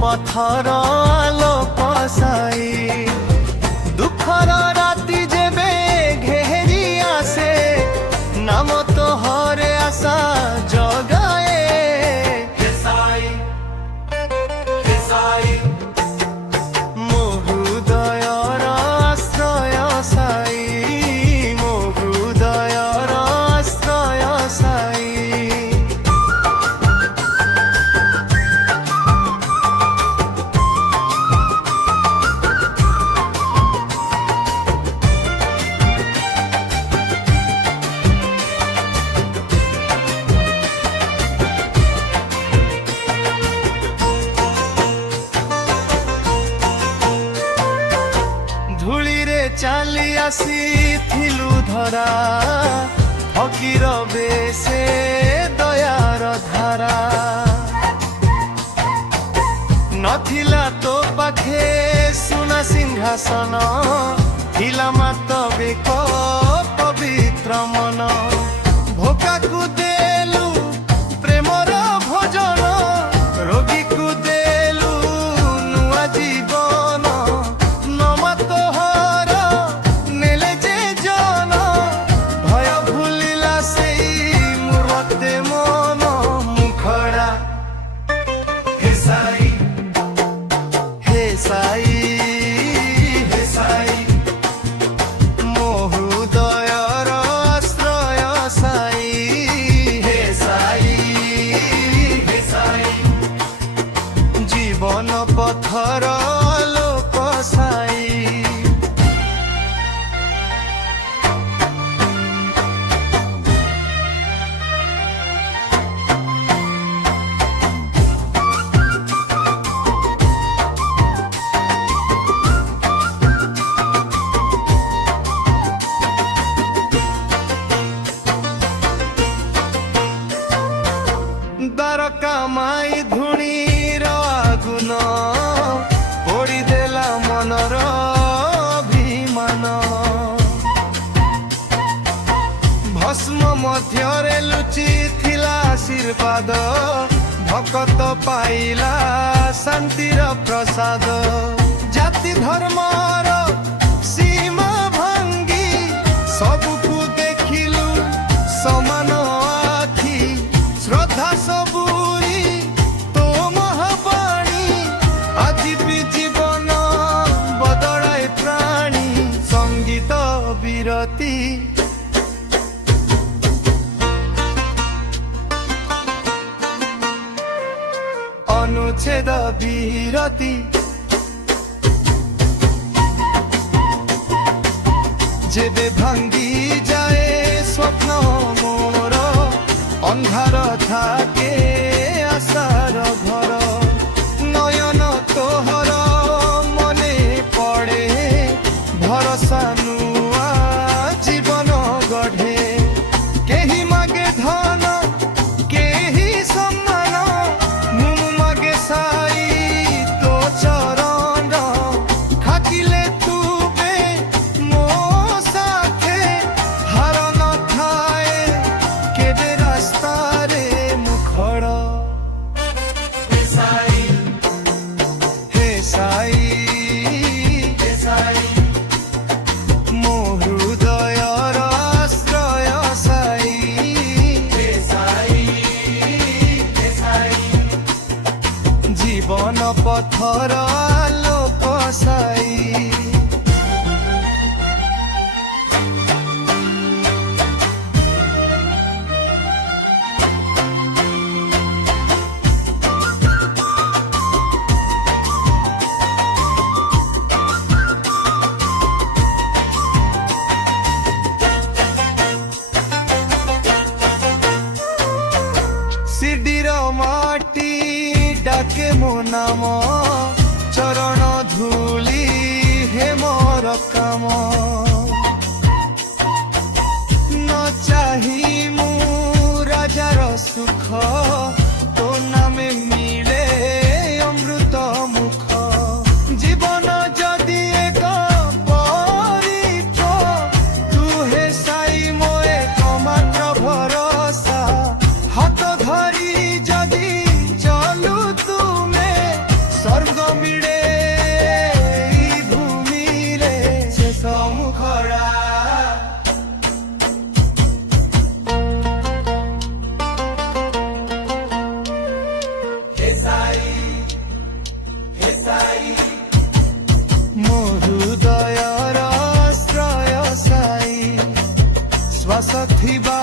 পথর আলোক সাই দুঃখর রাতি যেবে ঘেরি আসে নাম তোহরে আশা জগায়ে হে সাই হে সাই মো হৃদয়র আশ্রয় সাই মো হৃদয়র আশ্রয় সাই ধূলিরে চালি আসিথিলু ধরা ফকির বেশে দয়ার ধারা নথিলা তো পাখে সুনা সিংহাসন থিলা মাতবিক পবিত্র মন ভোকাকু দেলু প্রেমর ভোজন রোগীকু দেলু নূয়া জীবন নমা তোহর নেলে যে জন ভয় ভুলিলা সেই মুরতে মন মুখড়া হে সাই হে সাই হে সাই মো হৃদয়র আশ্রয় সাই হে সাই হে সাই জীবন পথর আলোক সাই দ্বারকা মাই ধুণীর আগুন পୋଡ଼ି ଦେଲା ମନର ଅଭିମାନ ଭସ୍ମ ମଧ୍ୟରେ ଲୁଚି ଥିଲା ଆଶୀର୍ବାଦ ଭକତ ପାଇଲା ଶାନ୍ତିର ପ୍ରସାଦ ଜାତି ଧର୍ମର ସୀମା ଭାଙ୍ଗି ସବୁକୁ ଦେଖିଲୁ ସମାନ ଆଖି শ্রদ্ধা সবুরি তো মহাবাণী আজি বি জীবন বদলায় প্রাণী সঙ্গীত বিরতি অনুচ্ছেদ বিরতি যেবে ভাঙ্গি যায় স্বপ্ন মোর অন্ধার থাকে আশার ঘর নয়ন তোহর মনে পড়ে ভরসা নুয়া জীবন গঢ়ে কেহি মাগে ধন কেহি সম্মান মু মাগে সাই তো চরণ থাকিলে তুবে মো সাথে হার নথায় কেবে রাস্তারে মুখড় হে সাই হে সাই হে সাই মো হৃদয়র আশ্রয় সাই হে সাই হে সাই জীবন পথর আলোক সাই সিডির মাটি ডাকে মো নাম চরণ ধূলি হে মোর কাম ন চাহি মু রাজার সুখ তো নামে মিলে অমৃত মুখ জীবন যদি এক পরীপ তু হে সাই মো এক মাত্র ভরসা হাত ধরি যদি চলু তুমে ବାସ ଥିବା